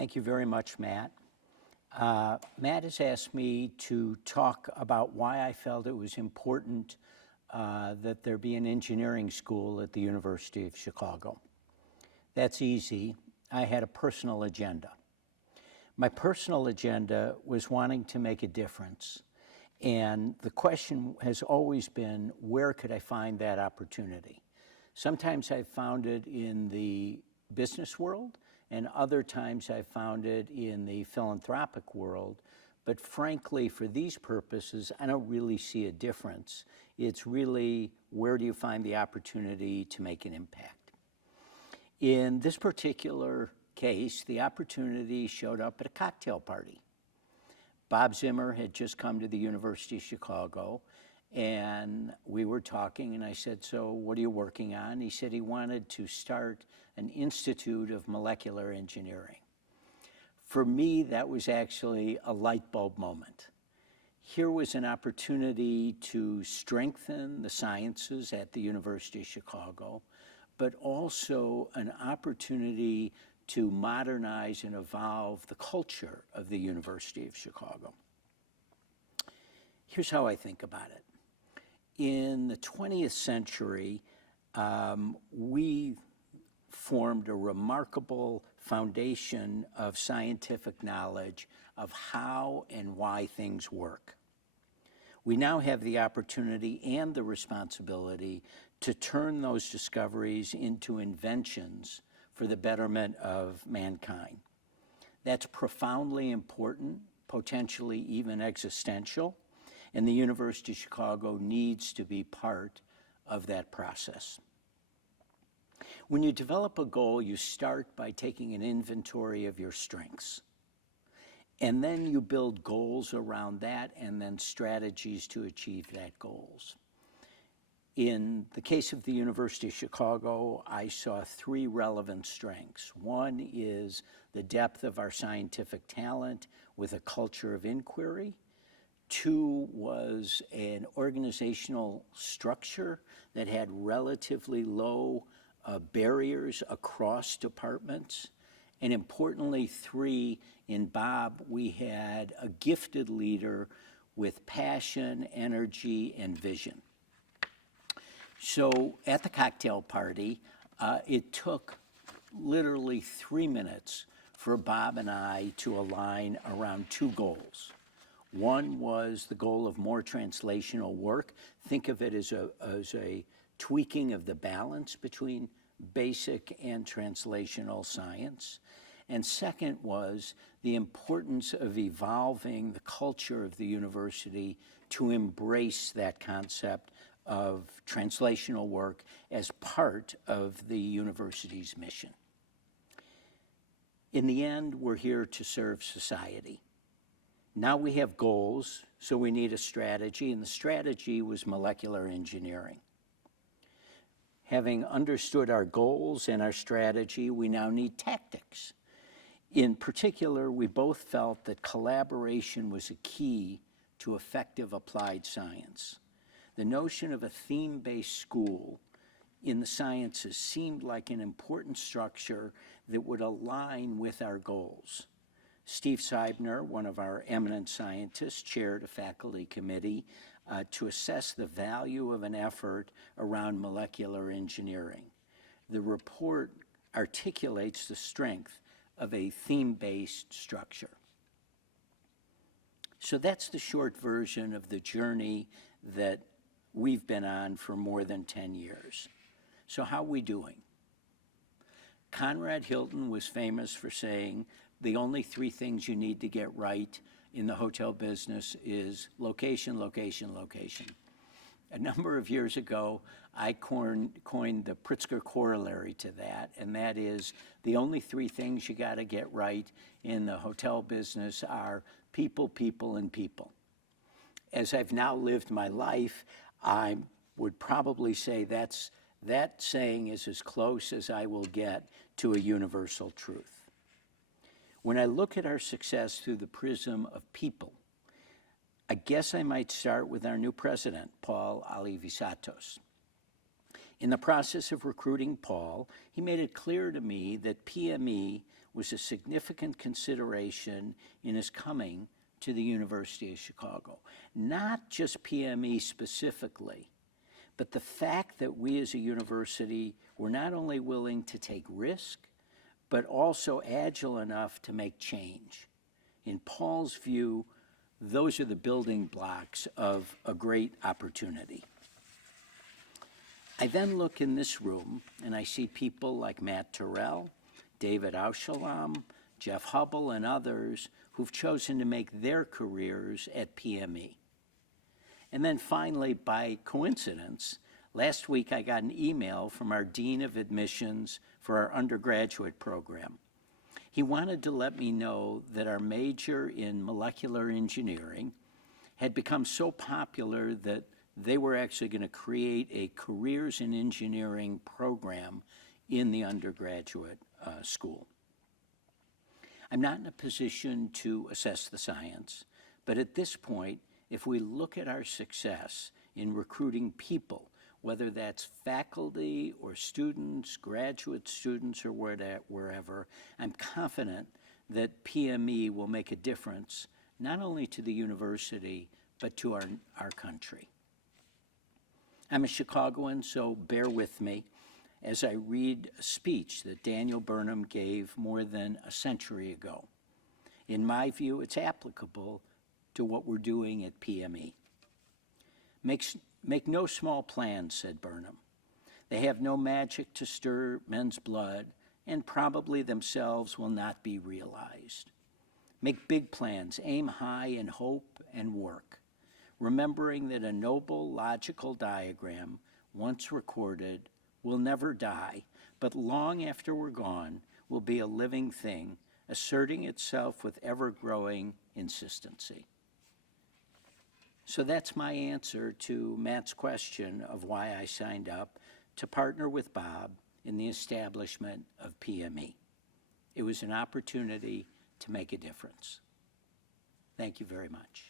Thank you very much, Matt. Matt has asked me to talk about why I felt it was important that there be an engineering school at the University of Chicago. That's easy. I had a personal agenda. My personal agenda was wanting to make a difference. And the question has always been, where could I find that opportunity? Sometimes I've found it in the business world, and other times I've found it in the philanthropic world. But frankly, for these purposes, I don't really see a difference. It's really, where do you find the opportunity to make an impact? In this particular case, the opportunity showed up at a cocktail party. Bob Zimmer had just come to the University of Chicago, and we were talking, and I said, so what are you working on? He said he wanted to start an Institute of Molecular Engineering. For me, that was actually a light bulb moment. Here was an opportunity to strengthen the sciences at the University of Chicago, but also an opportunity to modernize and evolve the culture of the University of Chicago. Here's how I think about it. In the 20th century, we formed a remarkable foundation of scientific knowledge of how and why things work. We now have the opportunity and the responsibility to turn those discoveries into inventions for the betterment of mankind. That's profoundly important, potentially even existential, and the University of Chicago needs to be part of that process. When you develop a goal, you start by taking an inventory of your strengths. And then you build goals around that and then strategies to achieve that goals. In the case of the University of Chicago, I saw three relevant strengths. One is the depth of our scientific talent with a culture of inquiry. Two was an organizational structure that had relatively low barriers across departments. And importantly, three, in Bob, we had a gifted leader with passion, energy, and vision. So at the cocktail party, it took literally 3 minutes for Bob and I to align around two goals. One was the goal of more translational work. Think of it as a tweaking of the balance between basic and translational science. And second was the importance of evolving the culture of the university to embrace that concept of translational work as part of the university's mission. In the end, we're here to serve society. Now we have goals, so we need a strategy, and the strategy was molecular engineering. Having understood our goals and our strategy, we now need tactics. In particular, we both felt that collaboration was a key to effective applied science. The notion of a theme-based school in the sciences seemed like an important structure that would align with our goals. Steve Seibner, one of our eminent scientists, chaired a faculty committee to assess the value of an effort around molecular engineering. The report articulates the strength of a theme-based structure. So that's the short version of the journey that we've been on for more than 10 years. So how are we doing? Conrad Hilton was famous for saying, the only three things you need to get right in the hotel business is location, location, location. A number of years ago, I coined the Pritzker corollary to that, and that is the only three things you got to get right in the hotel business are people, people, and people. As I've now lived my life, I would probably say that saying is as close as I will get to a universal truth. When I look at our success through the prism of people, I guess I might start with our new president, Paul Alivisatos. In the process of recruiting Paul, he made it clear to me that PME was a significant consideration in his coming to the University of Chicago. Not just PME specifically, but the fact that we as a university were not only willing to take risk, but also agile enough to make change. In Paul's view, those are the building blocks of a great opportunity. I then look in this room and I see people like Matt Terrell, David Auschalam, Jeff Hubble, and others who've chosen to make their careers at PME. And then finally, by coincidence, last week I got an email from our Dean of Admissions for our undergraduate program. He wanted to let me know that our major in molecular engineering had become so popular that they were actually going to create a careers in engineering program in the undergraduate school. I'm not in a position to assess the science, but at this point, if we look at our success in recruiting people, whether that's faculty or students, graduate students, or wherever, I'm confident that PME will make a difference, not only to the university, but to our country. I'm a Chicagoan, so bear with me as I read a speech that Daniel Burnham gave more than a century ago. In my view, it's applicable to what we're doing at PME. Make no small plans, said Burnham. They have no magic to stir men's blood, and probably themselves will not be realized. Make big plans, aim high in hope and work, remembering that a noble logical diagram, once recorded, will never die, but long after we're gone, will be a living thing, asserting itself with ever-growing insistency. So that's my answer to Matt's question of why I signed up to partner with Bob in the establishment of PME. It was an opportunity to make a difference. Thank you very much.